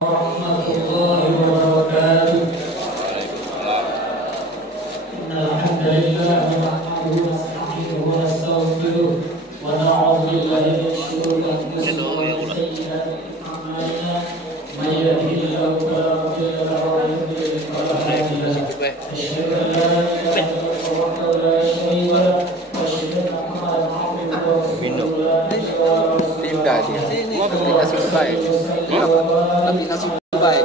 warahmatullahi wabarakatuh. Innal hamdalillah nahmaduhu wa nasta'inuhu wa nastaghfiruh wa na'udzu billahi min shururi anfusina wa min sayyiati a'malina may yahdihillahu fala mudilla lahu wa may yudlil fala hadiya lahu. Asyhadu an la ilaha illallah wahdahu la syarika lahu wa asyhadu anna Muhammadan abduhu wa rasuluh. Tidak dia. Mau beli nasi baik. Beli nasi baik.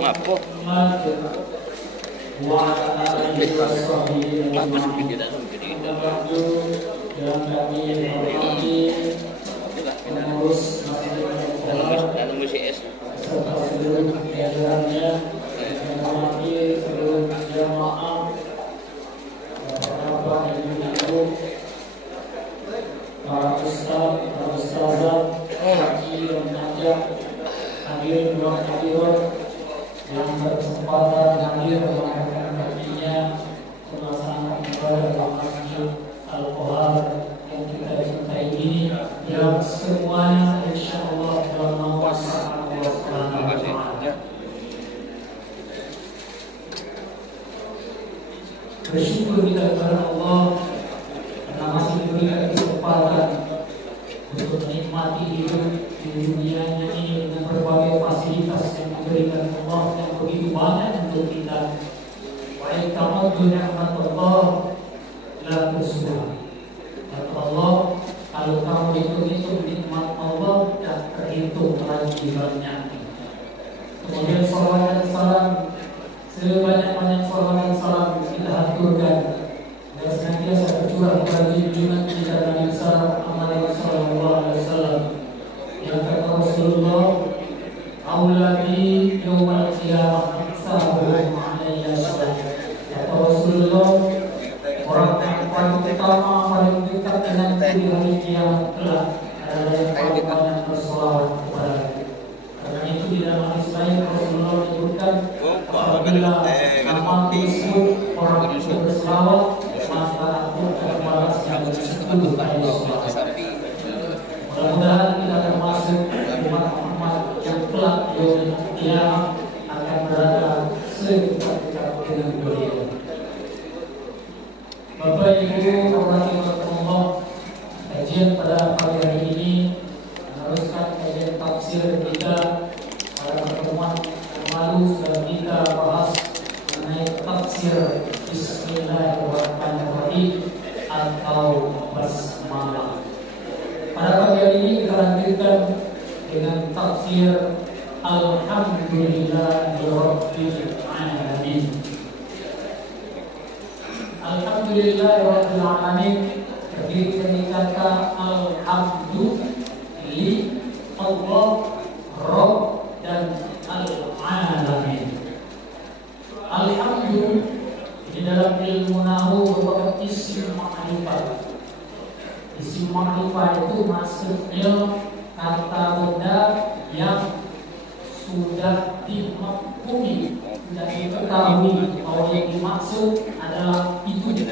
Mabuk. Bagus bikin dalam jadi dalam MCS. Para ustaz, para ustazah, haji dan najah, hadir dua hadirin yang berkesempatan hadir dalam hatinya pelaksanaan ibadah Masjid Al-Qahar yang kita cintai ini, yang semuanya insyaallah dalam nama Allah Subhanahu wa taala. Bersyukur kita kepada Allah karena masih diberikan kesempatan untuk menikmati hidup di dunianya ini dengan berbagai fasilitas yang diberikan Allah yang begitu banyak untuk kita. Wa ta'uddu ni'matallah la tuhsuha. Kata Allah, kalau kamu hitung-hitung nikmat Allah tidak terhitung lagi banyaknya. Kemudian salawat dan salam, sebanyak-banyak salawat dan salam kita haturkan dan senantiasa tercurah bagi junjungan kita Nabi Muhammad sallallahu alaihi wasallam yang kata Rasulullah, "Auladi yaumil qiyamah aksaruhum alayya syahid." Kata Rasulullah, orang yang paling utama, paling dekat dengan di hari kiamat kelak adalah yang paling banyak berselawat kepada. Karena itu di dalam hadis lain Rasulullah menyebutkan, apabila nama disebut orang itu berselawat, maka aku akan balas dengan 10 kali selawat. Mudah-mudahan kita termasuk umat Muhammad yang kelak di kiamat akan berada sedekat-dekat dengan beliau. Bapak Ibu rahimahumullah, kajian pada pagi hari ini meneruskan kajian tafsir kita pada pertemuan yang lalu sudah kita bahas mengenai tafsir Bismillahirrahmanirrahim atau basmalah. Pada pagi hari ini kita lanjutkan dengan tafsir Alhamdulillahirabbil alamin. Alhamdulillahirabbil alamin terdiri dari kata alhamdu li Allah Rabb dan al-alamin. Alhamdu di dalam ilmu nahwu merupakan isim ma'rifat. Isim ma'rifat itu maksudnya kata benda yang sudah dimafhumi, sudah diketahui bahwa yang dimaksud adalah itu.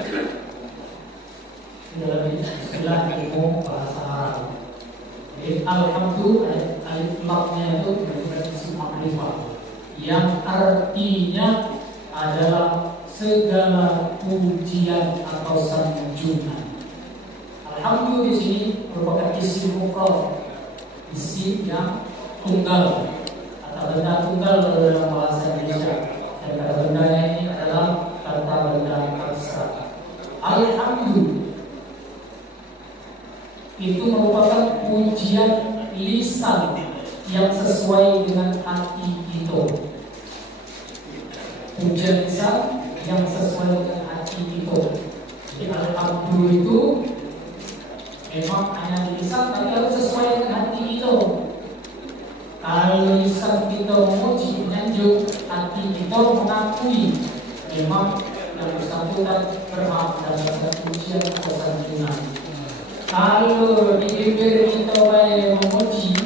Dalam istilah ilmu bahasa Arab. Jadi alhamdulillah alif lamnya itu merupakan isim ma'rifat yang artinya adalah segala pujian atau sanjungan. Alhamdulillah di sini merupakan isim mufrad, isim yang tunggal atau benda tunggal dalam bahasa Indonesia. Dan kata bendanya ini adalah kata benda abstrak. Alhamdulillah itu merupakan pujian lisan yang sesuai dengan hati itu. Pujian lisan yang sesuai dengan hati itu. Jadi alhamdulillah itu memang hanya lisan, tapi harus sesuai dengan hati itu. Kalau lisan kita memuji, menyanjung, hati kita mengakui memang yang bersangkutan berhak dalam pujian atau sanjungan. Kalau di bibir kita baik memuji,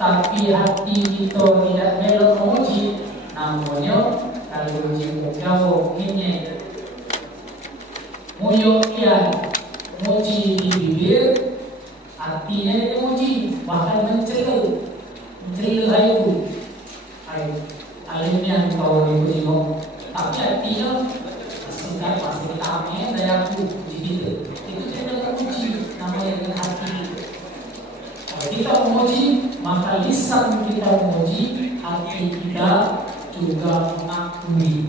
tapi hati kita tidak melok memuji, namanya kalau jauh ini muyokian muji di bibir, artinya memuji, bahkan mencela itu alimnya kalau itu tapi artinya sehingga pasti kami daya puji itu tidak puji namanya dengan hati. Kalau kita memuji maka lisan kita memuji, hati kita juga mengakui.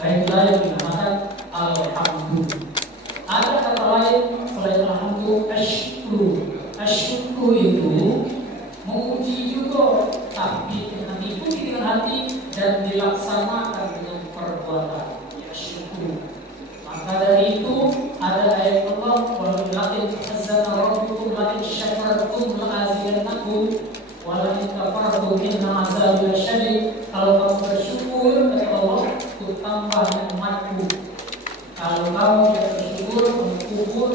Baiklah yang dinamakan alhamdulillah. Ada kata lain selain alhamdulillah, asyukru itu memuji juga, tapi dengan diikuti dengan hati dan dilaksanakan dengan perbuatan. Asyukru. Maka dari itu ada ayat Allah, walakin hazzana rabbukum lakin syakartum la'azidannakum walakin kafartum inna azabi lasyadid. Kalau kamu bersyukur kepada Allah, ku tambah nikmatku. Kalau kamu tidak bersyukur, mengkufur,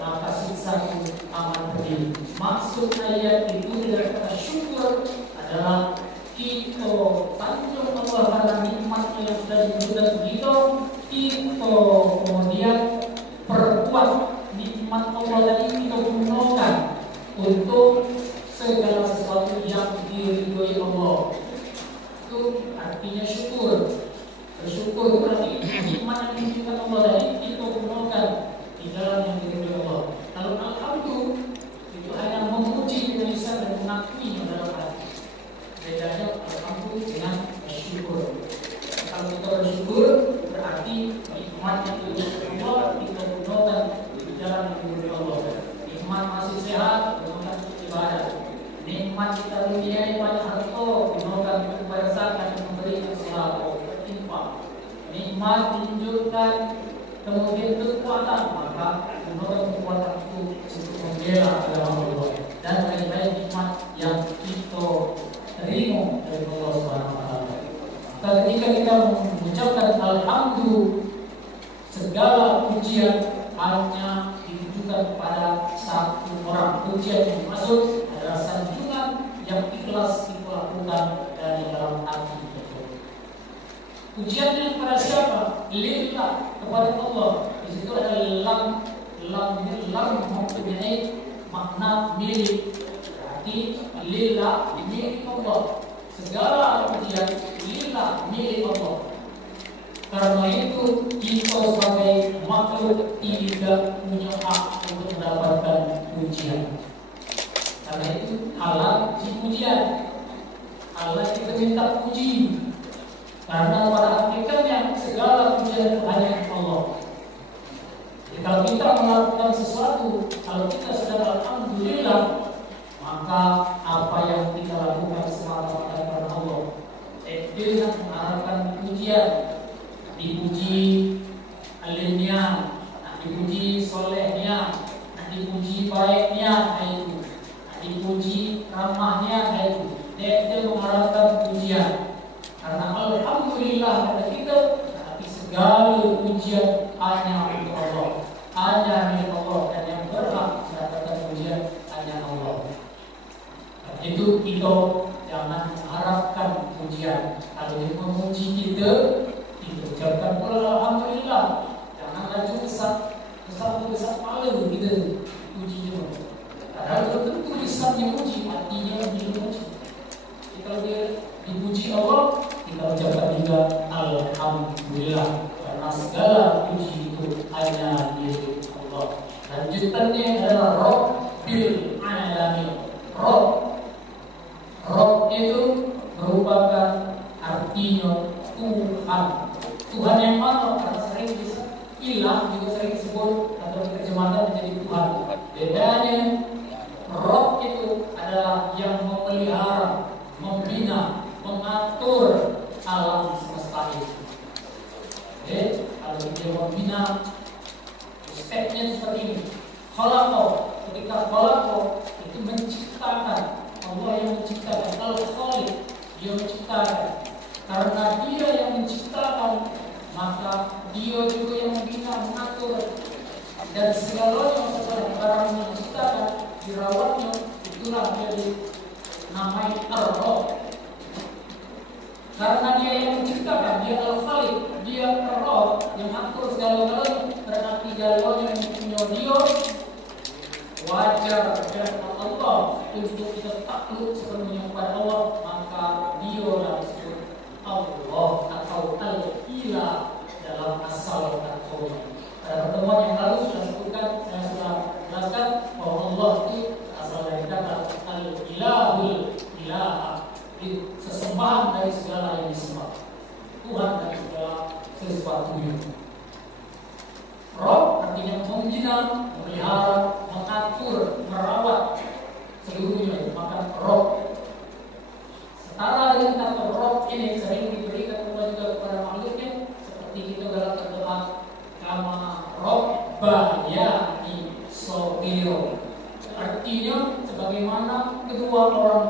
maka siksaku amat pedih. Maksud ayat itu dari kata syukur adalah kita tanjung Allah karena nikmat yang sudah diberikan kita, kita kemudian perkuat nikmat Allah tadi, kita gunakan untuk segala sesuatu yang diridhoi Allah. Itu artinya syukur. Bersyukur berarti nikmat yang diberikan Allah tadi kita gunakan di dalam yang diridhoi Allah. Lalu alhamdulillah itu hanya memuji dengan lisan dan mengakui dalam hati. Bedanya alhamdulillah dengan bersyukur. Kalau kita bersyukur berarti nikmat yang diberikan Allah kita gunakan di dalam yang diridhoi Allah. Nikmat masih sehat gunakan untuk ibadah. Nikmat kita mempunyai banyak harta gunakan untuk bayar zakat dan memberikan sedekah. Nikmat menunjukkan kemudian kekuatan, maka gunakan kekuatan itu untuk membela agama Allah dan lain-lain nikmat yang kita terima dari Allah Subhanahu wa taala. Maka ketika kita mengucapkan alhamdulillah, segala pujian hanya ditujukan kepada satu orang. Pujian yang dimaksud adalah sanjungan yang ikhlas kita lakukan dari dalam hati. Pujiannya kepada siapa? Lillah, kepada Allah. Di situ ada lam mempunyai makna milik. Berarti lillah milik Allah. Segala pujian lillah milik Allah. Karena itu kita sebagai makhluk tidak punya hak untuk mendapatkan pujian. Karena itu halal pujian. Allah kita minta puji. Karena pada hakikatnya segala pujian hanya Allah. Jadi kalau kita melakukan sesuatu, kalau kita sedang alhamdulillah, maka apa yang kita lakukan semata-mata karena Allah. Dengan mengharapkan pujian, dipuji alimnya, dipuji solehnya, dipuji baiknya, itu, dipuji ramahnya, itu. Dia mengharapkan pujian. Karena alhamdulillah kata kita, tapi segala pujian hanya untuk Allah, hanya milik Allah, dan yang berhak mendapatkan pujian hanya Allah. Karena itu kita jangan mengharapkan pujian. Kalau dia memuji kita ucapkan pula alhamdulillah. Jangan laju besar palu kita pujinya. Padahal belum tentu lisannya puji, hatinya belum puji. Kalau dia dipuji Allah, kita ucapkan juga alhamdulillah, karena segala puji itu hanya milik Allah. Lanjutannya adalah Rabbil Alamin. Rabb itu merupakan artinya Tuhan. Tuhan yang mana? Karena sering disebut ilah, juga sering disebut atau diterjemahkan menjadi Tuhan. Bedanya Rabb itu adalah yang memelihara, membina, mengatur alam semesta ini. Oke, kalau dia membina, stepnya seperti ini. Ketika khalaqo itu menciptakan, Allah yang menciptakan. Al-Khaliq, dia menciptakan. Karena dia yang menciptakan, maka dia juga yang membina, mengatur. Dan segalanya setelah barang yang menciptakan, dirawatnya, itulah dia namai Ar-Rabb. Karena dia yang menciptakan, dia Al-Khaliq, dia Ar-Rabb yang mengatur segala-galanya. Berarti segalanya yang punya dia, wajar dan Allah untuk kita takluk sepenuhnya kepada Allah, maka dia sesembahan dari segala yang disembah, Tuhan dari segala sesuatunya. Rob artinya membina, memelihara, mengatur, merawat seluruhnya. Maka Rob setara dengan kata Rob ini sering diberikan kepada makhluknya, seperti kita dalam terjemahan kama Robba yani Sobiro. Artinya sebagaimana kedua orang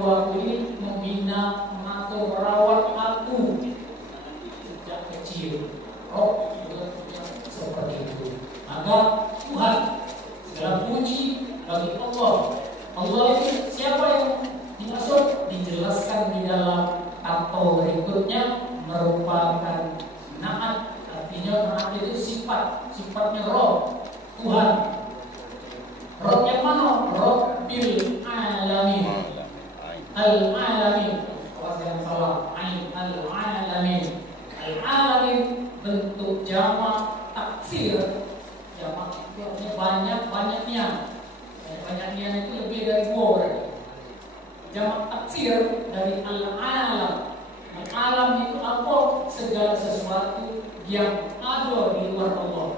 tua ini membina, mengatur, merawat aku sejak kecil. Rob juga seperti itu. Maka Tuhan, segala puji bagi Allah. Allah itu siapa yang dimaksud? Dijelaskan di dalam atau berikutnya, merupakan naat. Artinya naat itu sifatnya Rob, Tuhan. Rob yang mana? Rob bil alamin. Al-alamin. Awas jangan salah. Al-alamin. Al-alamin bentuk jamak taksir. Jamak itu artinya banyak-banyaknya. Banyak-banyaknya itu lebih dari dua. Jamak taksir dari al-alam. Al-alam itu apa? Segala sesuatu yang ada di luar Allah.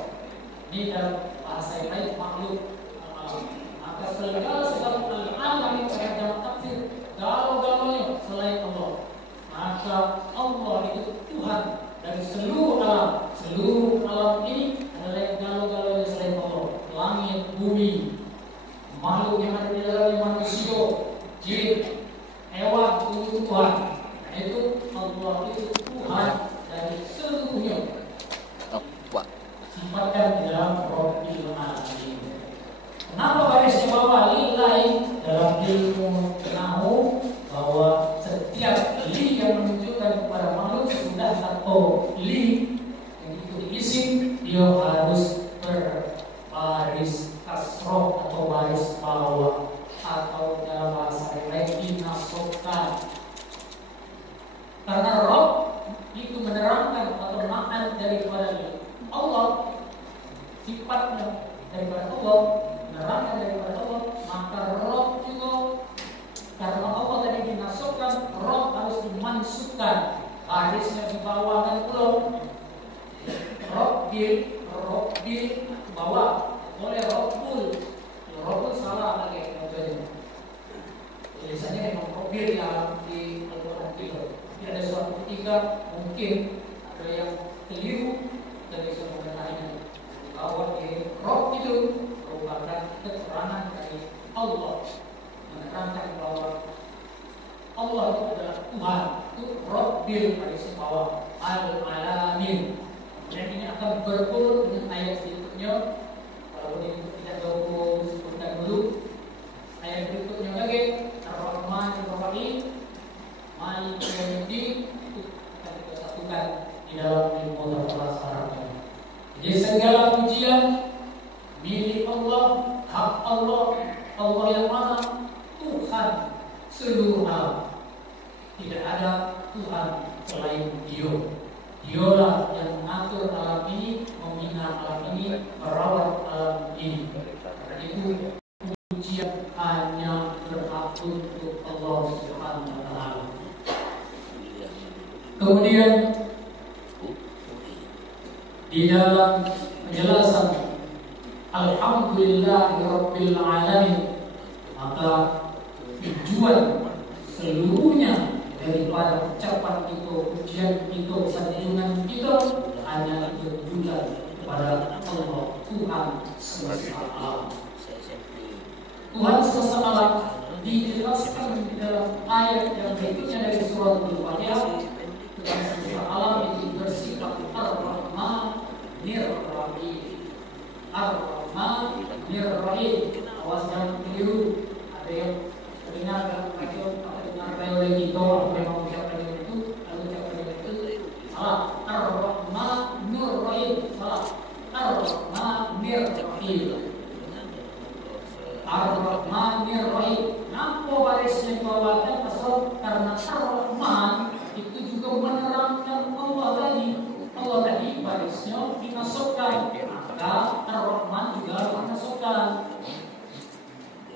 Ini dalam bahasa lain makhluk. Maka segala sesuatu al-alam itu adalah jamak taksir. Galau-galaunya selain Allah. Maka Allah itu Tuhan dari seluruh alam. Seluruh alam ini adalah galau-galaunya selain Allah. Langit, bumi, makhluk yang ada di dalamnya, manusia, jin, hewan, tumbuhan. Itu Allah itu Tuhan dari seluruhnya. Sifatkan di dalam Rabbil Alamin. Kenapa barisnya bawah lillahi? Dalam ilmu nahu bahwa setiap li yang menunjukkan kepada makhluk sudah atau li yang itu diisi, dia harus berbaris kasroh atau baris bawah, atau dalam bahasa lain dinasobkan. Karena Rob itu menerangkan atau makna daripada Allah, sifatnya daripada Allah, menerangkan daripada Allah. Maka Rob juga, karena Allah tadi dinasubkan, Rob harus dimansubkan, barisnya di bawah dan pulau. Robbil bawah, boleh Robbul salah lagi contohnya. Tulisannya memang Robbil yang di Al-Quran itu. Ada suatu ketika mungkin ada yang keliru dari suatu pertanyaan bahwa di Rob itu merupakan keterangan dari Allah, menerangkan bahwa Allah itu adalah Tuhan. Itu Robbil pada bawah Al-Alamin. Kemudian ini akan berkurut dengan ayat berikutnya. Kalau ini tidak jauh sebutkan dulu. Ayat berikutnya lagi Ar-Rahman Ar-Rahim Malik Yawmiddin, itu akan kita satukan di dalam ilmu tafsir Arabnya. Jadi segala pujian milik Allah, hak Allah, Allah yang mana? Tuhan seluruh alam. Tidak ada Tuhan selain Dia. Dialah yang mengatur alam ini, membina alam ini, merawat alam ini. Karena itu pujian hanya berhak untuk Allah Subhanahu wa Ta'ala. Kemudian di dalam penjelasan Alhamdulillahirabbil alamin, maka tujuan seluruhnya daripada ucapan itu, pujian itu, sanjungan itu hanya ditujukan kepada Allah, Tuhan semesta alam. Tuhan semesta alam dijelaskan di dalam ayat yang berikutnya dari surat Al-Fatihah. Tuhan semesta alam itu bersifat Ar-Rahman Nir-Rahim. Ar-Rahman Nir-Rahim. Awas jangan keliru. Ada yang terdengar dalam radio, dengar oleh kita, memang ucapan itu, lalu ucapan itu salah. Ar-Rahman Nur-Rahim salah. Ar-Rahman Nir-Rahim. Ar-Rahman Nir-Rahim. Kenapa barisnya dibawakan? Karena Ar-Rahman itu juga menerangkan Allah tadi. Allah tadi barisnya dimasukkan, maka Ar-Rahman juga dimasukkan.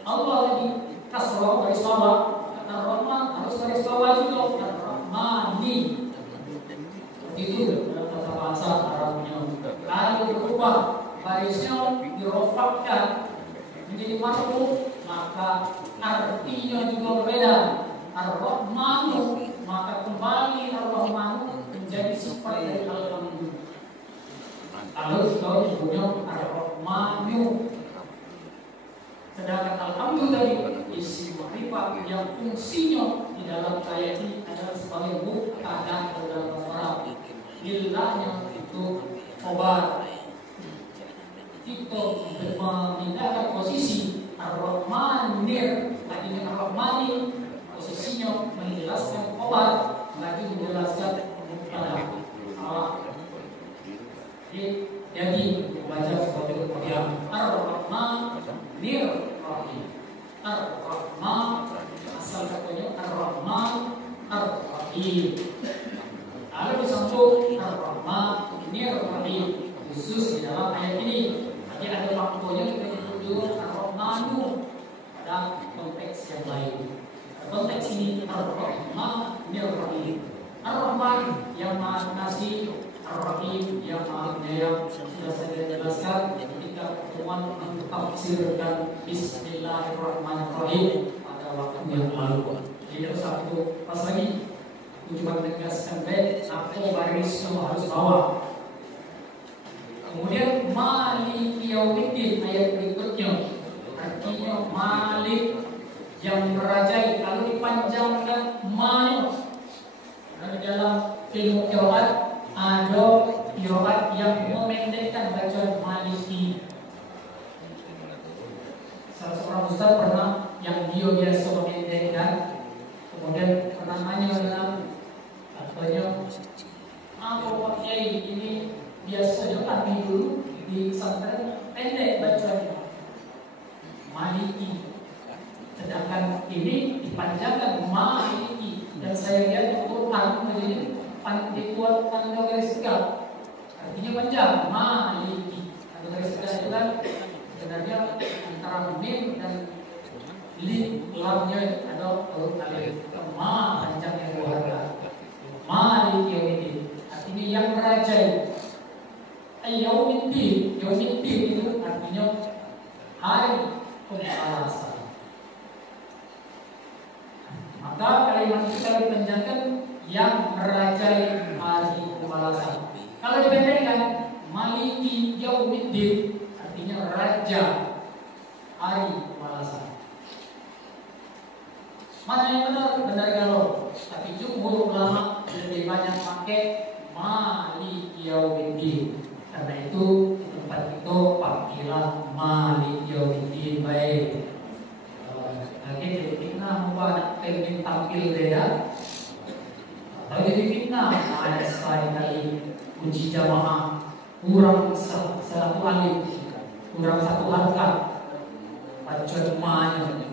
Allah tadi kasroh baris bawah, Ar-Rahman satunya Ar-Rahmanu. Sedangkan Alhamdulillah tadi isim ma'rifah yang fungsinya di dalam ayat ini adalah sebagai mubtada dalam bahasa Arab. Lillahnya itu khobar. Kita memindahkan posisi Ar-Rahmanir, tadinya Ar-Rahmani, posisinya menjelaskan khobar, lagi menjelaskan mubtada. Salah. Jadi baca sebagai yang Ar-Rahmanir Rahim. Ar-Rahman asal katanya Ar-Rahman Ar-Rahim. Lalu disambung Ar-Rahmanir Rahim khusus di dalam ayat ini. Nanti ada waktunya kita dituduh Ar-Rahmanu pada konteks yang lain. Konteks ini Ar-Rahmanir Rahim. Ar-Rahman yang Maha Pengasih, Ar-Rahim yang Maha Penyayang. Sudah saya jelaskan ketika pertemuan mentafsirkan Bismillahirrahmanirrahim pada waktu yang lalu. Jadi satu pas lagi aku cuma menegaskan apa barisnya harus bawa. Kemudian Maliki Yaumiddin ayat berikutnya, artinya Malik yang merajai. Kalau dipanjangkan Malik, di dalam ilmu qiraat ada qiraat yang memendekkan bacaan Maliki. Salah seorang ustaz pernah yang dia biasa memendekkan, kemudian pernah nanya dalam katanya, apa Pak Kiai ini biasanya kami dulu di pesantren pendek bacaan Maliki, sedangkan ini dipanjangkan Maliki. Dan saya lihat Quran menjadi dibuat tanda garis tegak, artinya panjang Maliki. Tanda garis tegak itu kan sebenarnya antara mim dan lid, lamnya ada huruf alif. Ma panjangnya dua harga. Maliki Yaumiddin artinya yang merajai. Yaumiddin, Yaumiddin itu artinya hari pembalasan. Maka kalimat itu kalau dipanjangkan yang merajai hari pembalasan. Kalau dipendekkan Maliki Yaumiddin artinya raja hari pembalasan. Mana yang benar? Benar kalau, tapi jumhur ulama lebih banyak pakai Maliki Yaumiddin. Karena itu tempat itu panggilan Maliki Yaumiddin baik. Lagi jadi fitnah buat pengen tampil beda. Atau jadi fitnah ada sekali kali uji jamaah kurang satu alif, kurang satu harkat, bacaan manya.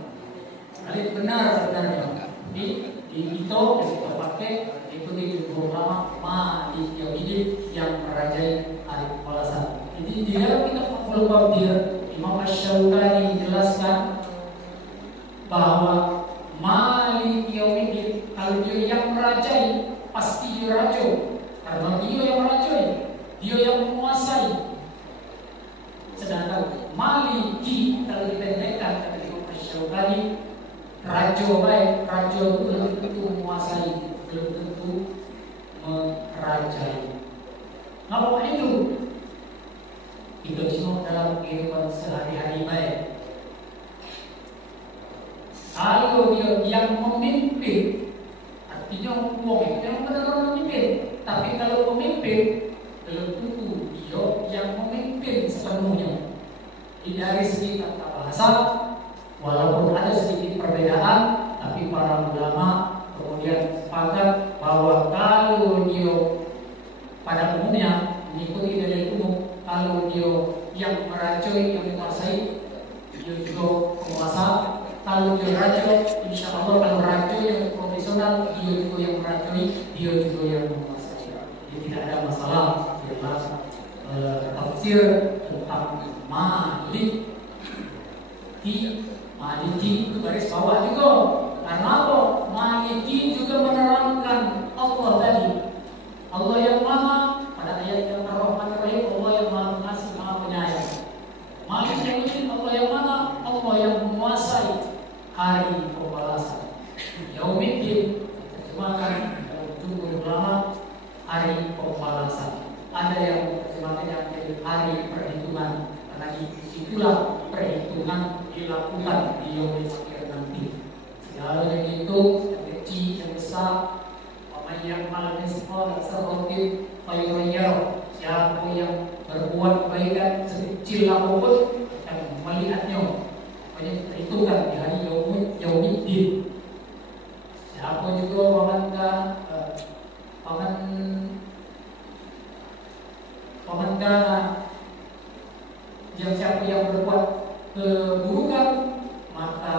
Alif benar sebenarnya. Di itu kita pakai ikuti ulama Maliki Yaumiddin yang merajai hari pembalasan. Jadi di dalam kitab Fathul Qadir Imam Asy-Syaukani jelaskan bahwa Maliki Yaumiddin kalau dia yang merajai pasti dia raja, karena dia yang merajai, dia yang menguasai. Sedangkan Maliki kalau dipendekkan kata Imam Asy-Syaukani, raja baik, raja itu belum tentu menguasai, belum tentu merajai. Apa itu? Itu semua dalam kehidupan sehari-hari baik. Kalau dia yang memimpin, artinya uang yang benar-benar memimpin. Tapi kalau pemimpin, belum tentu dia yang memimpin sepenuhnya. Dari segi tata bahasa, walaupun ada sedikit perbedaan, tapi para ulama kemudian sepakat bahwa kalau dia pada umumnya mengikuti dalil umum, kalau dia yang merajai, yang menguasai, dia juga penguasa. Kalau dia raja, insya Allah kalau raja yang profesional, dia juga yang merajai, dia juga yang menguasai. Jadi tidak ada masalah dalam tafsir tentang Maliki. Maliki itu garis bawah juga. Karena apa? Maliki juga menerangkan Allah tadi. Allah yang Maha, pada ayat yang Ar-Rahmanir-Rahim, Allah yang Maha Pengasih, Maha Penyayang. Malik yang ini Allah yang Maha, Allah yang menguasai hari pembalasan. Yaumiddin terjemahkan dalam jumhur ulama hari pembalasan. Ada yang terjemahkan yang hari perhitungan. dosa, yang malam sekolah seperti payung. Siapa yang berbuat kebaikan sekecil apapun akan melihatnya. Itu kan di hari Yaumiddin. Siapa juga yang siapa yang berbuat keburukan, maka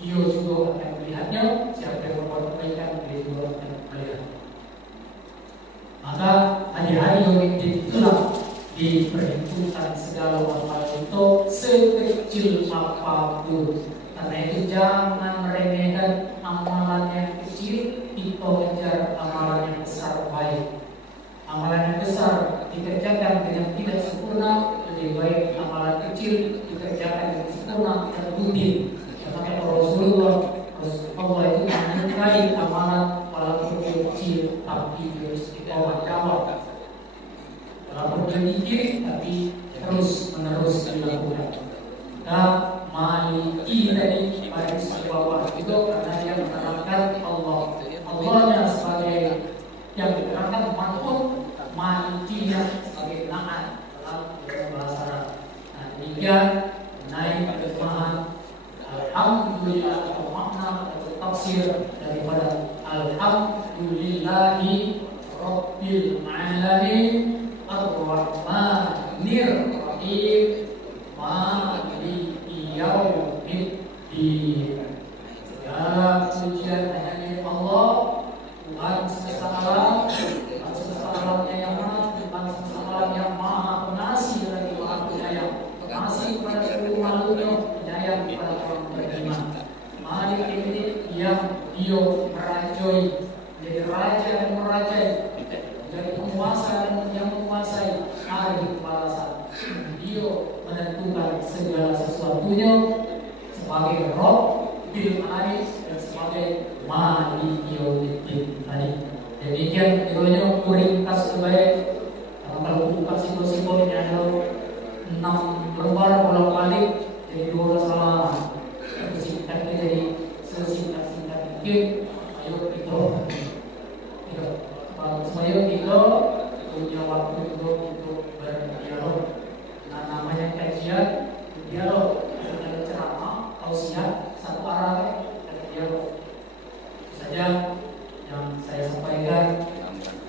dia juga akan melihatnya. Siapa yang berbuat kebaikan, dia juga akan melihat. Maka hari-hari Yaumiddin itulah diperhitungkan segala hal itu sekecil apapun. Karena itu jangan meremehkan amalan yang kecil, kita kejar amalan yang besar baik. Amalan yang besar dikerjakan dengan tidak sempurna, lebih baik amalan kecil dikerjakan dengan sempurna dan rutin. Karena Rasulullah itu menyukai amalan walaupun kecil tapi harus dibawa jawab. Walaupun sedikit tapi terus menerus dilakukan. Dan maliki tadi pada bawah itu karena dia menerangkan Allahnya sebagai yang diterangkan manut, malikinya sebagai naat dalam bahasa Arab. Nah, demikian naik terjemahan alhamdulillah atau makna atau tafsir daripada alhamdulillahi rabbil alamin ar-rahmanir rahim maliki yaumiddin. Segala pujian hanya milik Allah, Tuhan semesta alam, Tuhan semesta alamnya yang maha, Tuhan semesta alam yang maha pengasih lagi maha penyayang, pengasih kepada seluruh makhluknya, penyayang kepada orang beriman. Malik ini yang dia merajai, jadi raja dan merajai, jadi penguasa dan yang menguasai, hari balasan. Dia menentukan segala sesuatunya sebagai Rob bil Arif dan sebagai Malik Yaumiddin tadi. Demikian videonya kuringkas sebaik. Kalau buka simbol-simbol ini ada 6 lembar bolak-balik jadi 12 halaman. Singkatnya jadi sesingkat-singkat mungkin. Ayo kita punya waktu untuk berdialog. Nah, namanya kajian dialog. Ada ceramah, tausiah, satu arah ada dialog. Itu saja yang saya sampaikan.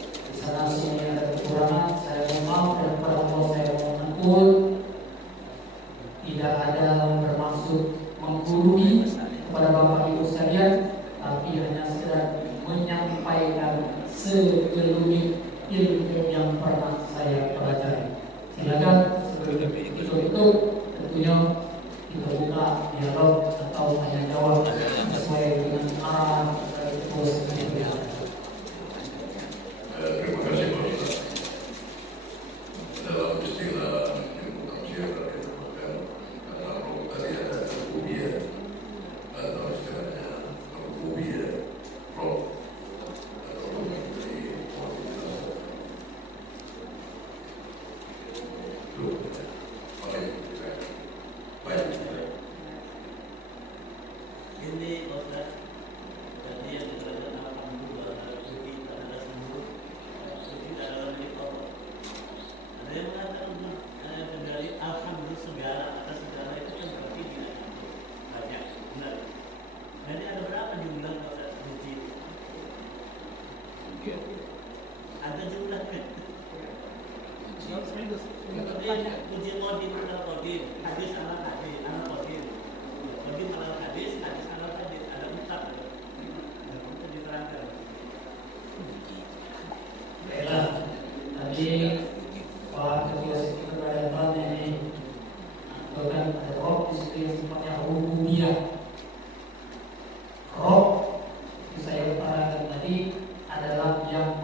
Di sana sini ada kekurangan, saya mohon maaf dan kepada Allah saya mohon ampun. Tidak ada bermaksud menggurui kepada Bapak Ibu sekalian, tapi hanya sekedar menyampaikan segelumit ilmu yang pernah saya pelajari. Silakan sebelum itu tentunya kita buka dialog atau tanya jawab sesuai dengan arah dari proses ini. Terima kasih Pak Ustaz. Dalam istilah ilmu tafsir disebutkan kata roh tadi ada rububiyah atau istilahnya rububiyah roh atau roh dari kualitas. Baik. Ini Ustaz, tadi yang dikatakan alhamdulillah, suci adalah sembuh, suci adalah milik Allah. Ada yang mengatakan dari alhamdulillah segala atas segala itu kan berarti tidak banyak, benar. Jadi ada berapa jumlah Ustaz suci? Ada jumlahnya. Puji qadim ala qadim, hadis ala hadis, ala qadim. Qadim ala hadis, hadis ala hadis, ada 4. Itu diterangkan. Baiklah, tadi Pak Ketua Sekretariat ini bahkan ada roh di situ yang sifatnya rububiyah. Roh yang saya utarakan tadi adalah yang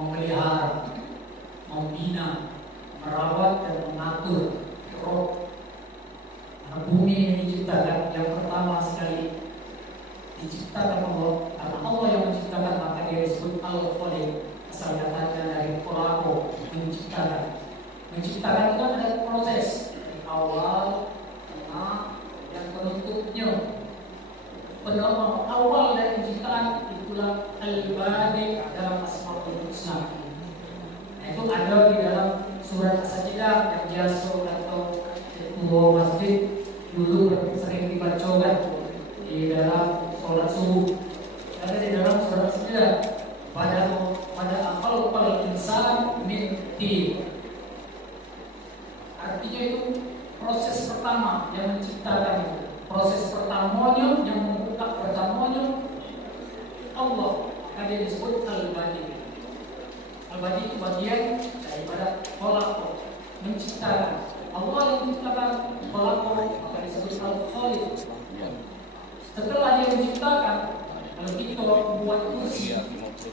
itulah Al-Bari dalam Asmaul Husna. Nah, itu ada di dalam surat As-Sajdah yang biasa atau ketua masjid dulu sering dibacakan di dalam sholat subuh. Ada di dalam surat As-Sajdah pada akal insan min tin. Artinya itu proses pertama yang menciptakan itu. Proses pertamanya yang membuka pertamanya Allah. Ada disebut Al-Badi. Al-Badi itu bagian daripada kholaqah, menciptakan. Allah yang menciptakan kholaqah, maka disebut Al-Khaliq. Setelah dia menciptakan, kalau kita buat kursi,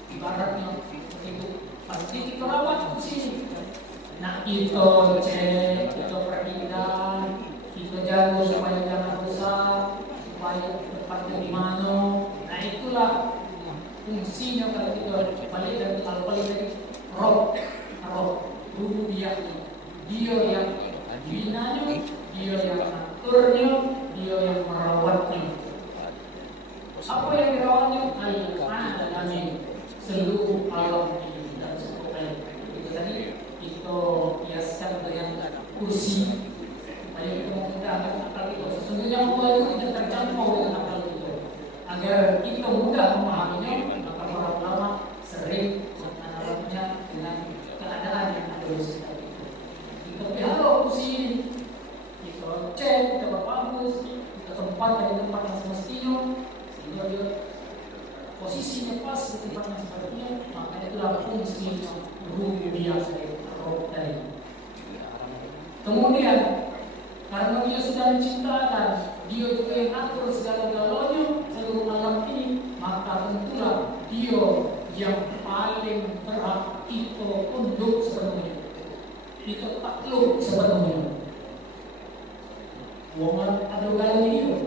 ibaratnya itu pasti kita rawat kursi. Nah, kita cek, kita perhatikan, kita jaga supaya jangan rusak, supaya tempatnya di mana. Nah, itulah fungsinya kalau kita balik dari al-balik dari Rob, rububiyahnya. Dia yang binanya, dia yang aturnya, dia yang merawatnya. Apa yang dirawatnya? Al-alamin, seluruh alam ini dan sebagainya. Itu tadi kita kiaskan dengan kursi supaya kita memudahkan akal kita. Sesungguhnya Allah itu tidak tercampur dengan akal kita. Agar kita mudah memahaminya, maka para ulama sering menganaloginya dengan keadaan yang ada di sekitar kita. Kita pelihara kursi ini, kita cek, kita berbagus, kita tempatkan di tempat yang semestinya, sehingga dia posisinya pas di tempat yang sepertinya, maka itulah fungsi rububiyah dari. Kemudian karena dia sudah menciptakan, dia juga yang atur segala-galanya seluruh alam ini, maka tentulah dia yang paling berhak kita tunduk sepenuhnya, kita takluk sepenuhnya. Uang ada galanya dia,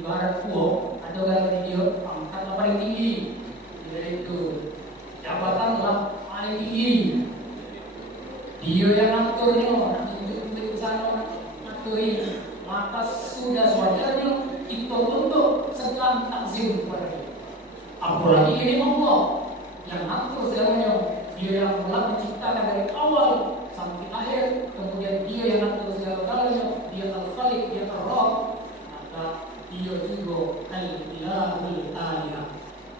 ibarat uang ada galanya dia, pangkatlah paling tinggi, yaitu jabatanlah paling tinggi. Dia yang aturnya, nanti untuk sana aturi, maka sudah sewajarnya kita tunduk serta takzim kepada dia. Apalagi ini Allah yang atur segalanya, dia yang telah menciptakan dari awal sampai akhir, kemudian dia yang atur segala-galanya, dia Al-Khaliq, dia Ar-Rabb, maka dia juga Al-Ilahul Aliyah,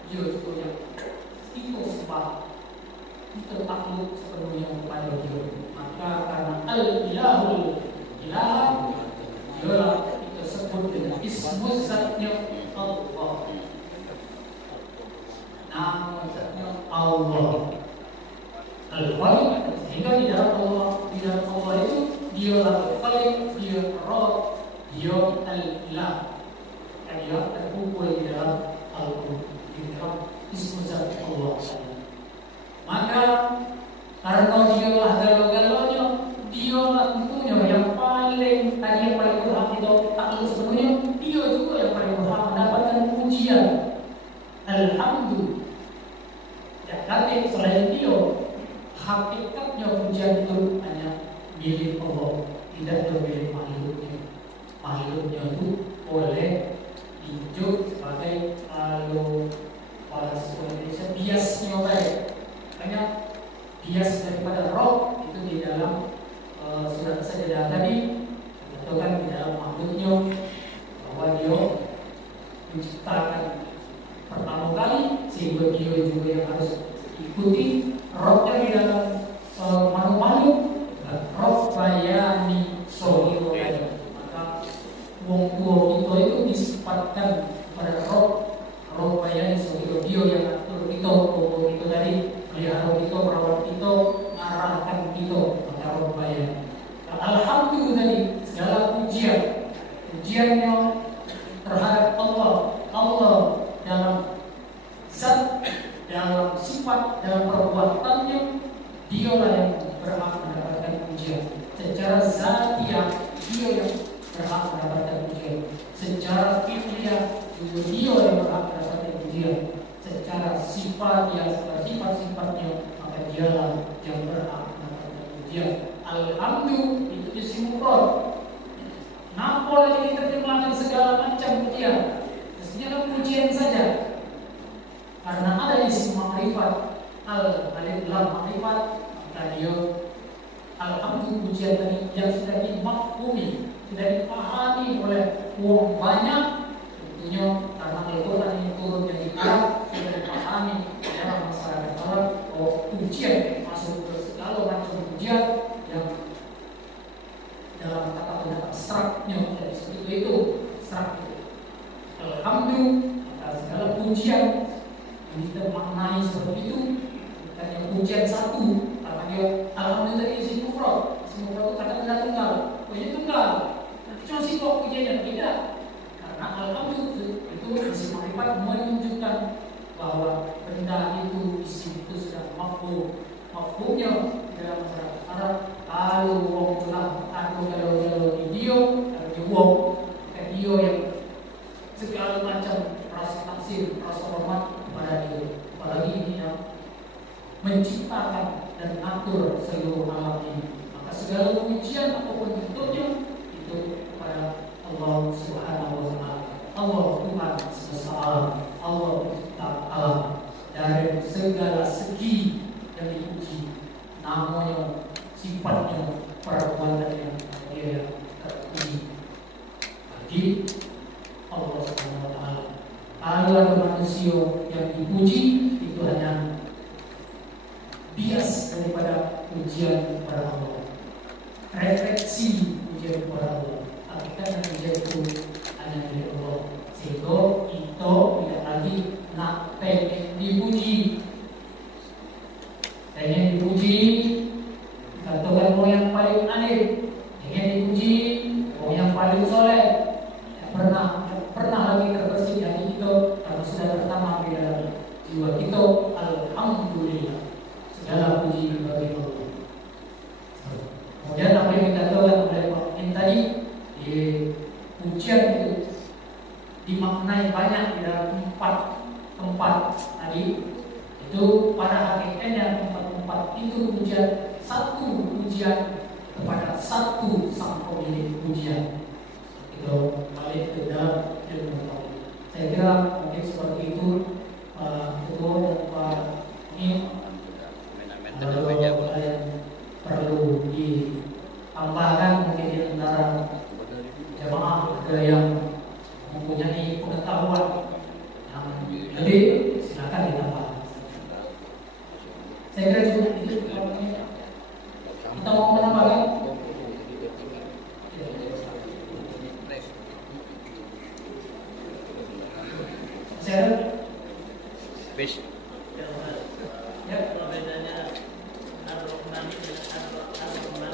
dia juga yang itu sebab kita takluk sepenuhnya kepada dia. Maka karena Al-Ilahul Ilah, dialah kita sebut dengan ismu zatnya Allah, nama zatnya Allah Al-Khaliq. Sehingga di dalam Allah itu dia Al-Khaliq, dia Rabb, dia Al-Ilah. Dia terkumpul di dalam Al-Quran, di dalam ismu zat Allah. Maka karena dialah galau-galaunya, dialah tentunya yang paling berhak itu takluk sepenuhnya, dia juga yang paling berhak mendapatkan pujian. Alhamdulillah. Ya, tapi selain dia, hakikatnya pujian itu hanya milik Allah, tidak ada milik makhluknya. Makhluknya itu boleh diunjuk sebagai kalau sekolah Indonesia biasnya baik. Banyak bias daripada roh itu di dalam surat As-Sajdah tadi, dikatakan di dalam makhluknya bahwa dia menciptakan pertama kali, sehingga dia juga yang harus ikuti rohnya di dalam makhluk roh bayani sohiro tadi. Maka wong tua kita itu disifatkan pada roh bayani sohiro, dia yang atur kita, wong kita tadi pelihara kita, merawat kita, mengarahkan kita pada roh bayani. Alhamdulillah tadi segala pujiannya terhadap Allah dalam zat, dalam sifat, dalam perbuatannya, dialah yang berhak mendapatkan pujian. Secara zatiah dia yang berhak mendapatkan pujian. Secara fi'liyah juga dia yang berhak mendapatkan pujian. Secara sifat-sifatnya, maka dialah yang berhak mendapatkan pujian. Alhamdulillah itu isim mufrad. Napa lagi diterjemahkan segala macam pujian? Mestinya kan pujian saja. Karena ada isim makrifat alif lam makrifat, maka dia alhamdulillah pujian tadi yang sudah dimafhumi, sudah dipahami oleh orang banyak. Tentunya karena Al-Quran ini turun dari Arab, sudah dipahami dalam masyarakat Arab bahwa pujian masuk ke segala macam pujian yang dalam kata-kata abstraknya dari seperti itu abstrak itu. Alhamdulillah, maka segala pujian yang kita maknai seperti itu bukan yang pujian satu, karena dia alhamdulillah dari isim mufrad. Isim mufrad itu kata-kata tunggal, pujian tunggal. Nanti cuma sifat pujian yang tidak. Karena alhamdulillah itu isim makrifat menunjukkan bahwa benda itu isim itu sudah mafhum. Mafhumnya dalam masyarakat Arab, kalau wong telah atau kalau video wong video yang segala macam rasa taksir, rasa hormat kepada dia. Apalagi ini yang menciptakan dan mengatur seluruh alam ini. Maka segala pujian apapun bentuknya itu kepada Allah Subhanahu wa Ta'ala. Allah Tuhan semesta alam, Allah pencipta alam dari segala segi yang dipuji, namanya, sifatnya, perbuatannya, dia terpuji. Bagi Allah Subhanahu wa Ta'ala. Kalau ada manusia yang dipuji, itu hanya bias daripada pujian kepada Allah, refleksi pujian kepada Allah. Hakikatnya pujian itu hanya dari Allah, sehingga kita tidak lagi nak pengen dipuji. Pengen dipuji, katakan orang yang paling alim. Pengen dipuji, orang yang paling soleh. Pernah lagi terbersih hati kita karena sudah tertanam di dalam jiwa kita. Alhamdulillah, segala puji bagi Allah. Kemudian apa yang kita tahu oleh Pak In tadi, di pujian itu dimaknai banyak di dalam 4 tempat tadi. Itu pada hakikatnya tempat-tempat itu pujian, satu pujian kepada satu sang pemilik pujian. Itu balik ke dalam ilmu tauhid. Saya kira mungkin seperti itu Ketua dan Pak ini kalau ada yang perlu ditambahkan mungkin di antara jemaah ada yang mempunyai pengetahuan yang lebih, silakan ditambah. Saya kira cukup itu. Kita mau menambahkan? Bis. Ya, bedanya Ar-Rahman dengan Ar-Rahman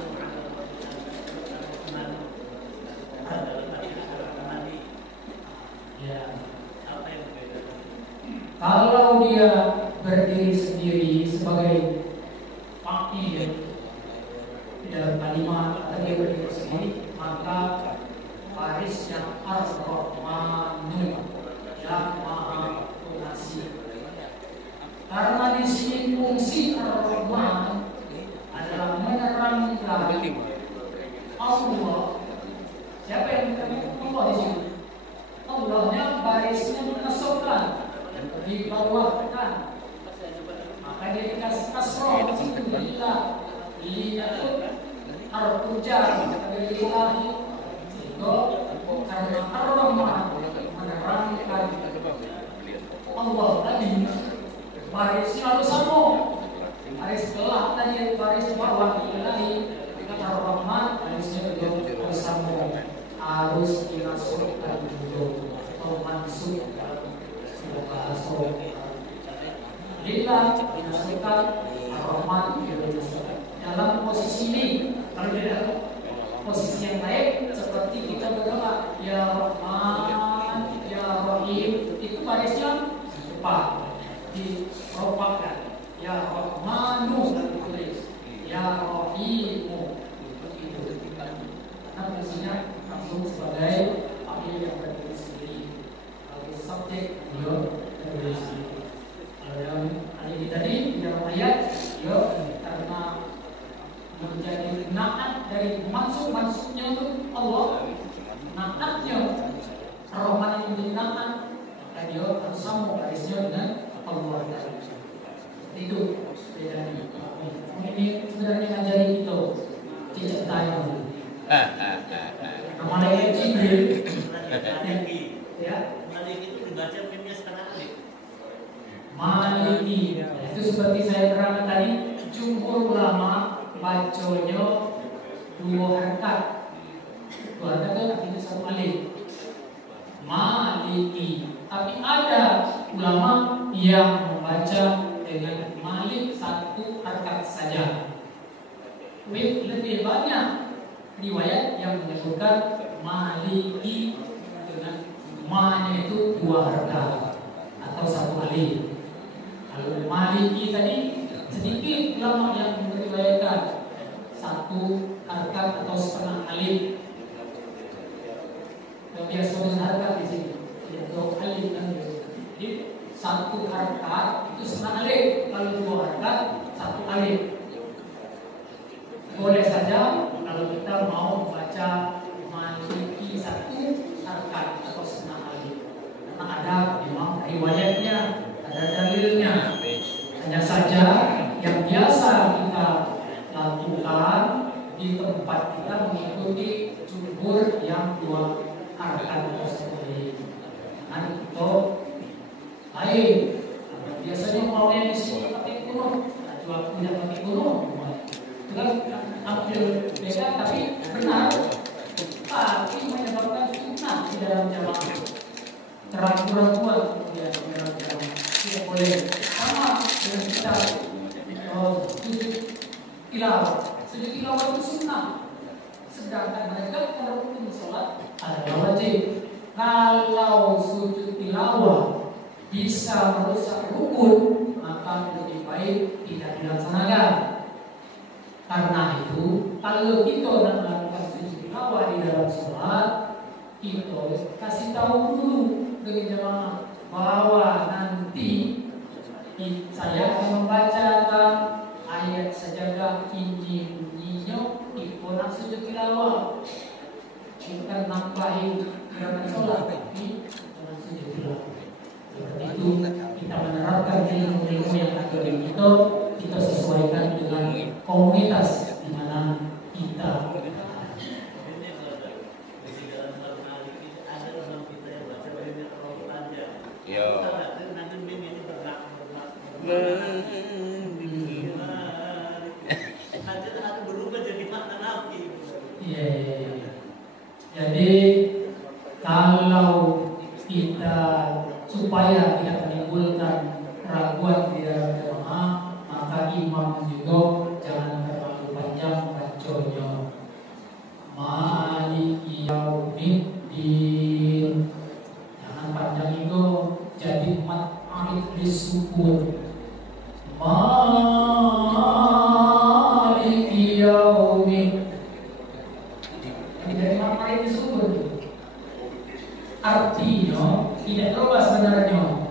Ya. Apa yang berbeda? Kalau dia berdiri sendiri sebagai fakir dalam kalimat atau dia berdiri sendiri, maka barisnya Ar-Rahmanu yang Maha Pengasih. Karena di sini fungsi Ar-Rahman adalah menerangkan Allah. Siapa yang menerangkan Allah di sini? Allahnya barisnya mengesokkan di bawah kan, maka dia dikasih kasroh di situ. Bila liyakut ar-pujar lillahi, sehingga karena Ar-Rahman menerangkan Allah tadi, barisnya harus sama. Baris belah tadi, baris bawah lillahi, Ar-Rahman barisnya juga harus sama, harus dimasukkan dulu atau masukkan bahasa lillah dimasukkan, Ar-Rahman dimasukkan dalam posisi ini. Kalau dalam posisi yang lain seperti kita berdoa ya Rahman ya Rahim, itu barisnya cepat diropakkan, ya Rahmanu ditulis, ya Rahimu itu. Karena fungsinya langsung sebagai amil yang berdiri sendiri, sebagai subjek dia berdiri sendiri. Kalau dalam ayat tadi, di dalam ayat dia karena menjadi naat dari masuknya itu Allah, naatnya Ar-Rahman ini menjadi naat, maka dia harus sama garisnya dengan Allah. Itu bedanya. Ini sebenarnya ngajari kita cicak tayo. Malaikat Jibril ya. Maliki itu dibaca mimnya setengah alif. Maliki itu seperti saya terangkan tadi, jumhur ulama baconya 2 harakat. 2 harakat itu artinya 1 alif. Maliki. Tapi ada ulama yang membaca dengan malik 1 harakat saja. Lebih banyak riwayat yang menyebutkan maliki dengan ma-nya itu 2 harakat atau 1 alif. Kalau maliki tadi sedikit ulama yang meriwayatkan 1 harakat atau setengah alif. Yang biasa dengan harakat di sini, yaitu alif dan jadi 1 harakat itu setengah alif, kalau 2 harakat 1 alif. Boleh saja kalau kita mau membaca maliki 1 harakat atau setengah alif, karena ada memang riwayatnya, ada dalilnya. Hanya saja yang biasa kita lakukan di tempat kita mengikuti jumhur yang 2 harakat atau setengah alif. Kan itu lain. Biasanya mau yang di sini pakai kunut, juga punya pakai kunut. Kita ambil beda tapi benar, tapi menyebabkan fitnah di dalam jamaah, keraguan-keraguan kemudian di dalam jamaah. Tidak boleh. Sama dengan kita sujud tilawah. Sujud tilawah itu sunnah, sedangkan mereka kalau rukun sholat adalah wajib. Kalau sujud tilawah bisa merusak rukun, maka lebih baik tidak dilaksanakan. Karena itu, kalau kita nak melakukan sujud tilawah di dalam sholat, kita kasih tahu dulu dengan jemaah bahwa nanti saya akan membacakan ayat sajadah ini bunyinya di nak sujud tilawah, bukan nambahin gerakan sholat, tapi dalam sujud tilawah. Seperti itu kita menerapkan ilmu-ilmu yang ada di kita sesuaikan dengan komunitas di mana kita. Ini kalau di dalam maliki ada orang kita yang baca ini terlalu panjang. Iya. Nanti mim ini berat. Ada berubah jadi makna nabi. Iya. Jadi kalau kita supaya tidak menimbulkan keraguan di dalam jemaah, maka imam juga jangan terlalu panjang baconya. Maliki yaumiddin, jangan panjang itu jadi mat alif disukun. Maliki yaumiddin, jadi mat alif disukun. Artinya tidak berubah sebenarnya,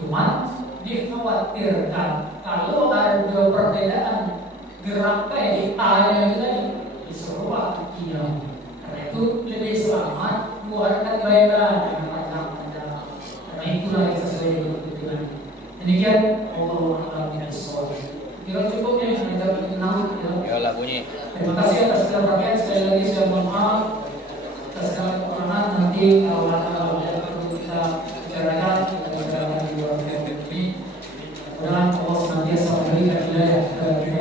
cuma dikhawatirkan kalau ada perbedaan gerak kayak di ayat tadi disuruh artinya. Karena itu lebih selamat buatkan baiklah dengan panjang-panjang. Karena itulah yang sesuai dengan kebutuhan. Demikian Allah a'lam bishawab. Kira cukup ya sampai jam 6 ya. Ya lah bunyi. Terima kasih atas segala perhatian. Sekali lagi saya mohon maaf atas segala kekurangan. Nanti kalau ada yang perlu kita bicarakan di luar ini, mudah-mudahan Allah senantiasa memberikan hidayah kepada kita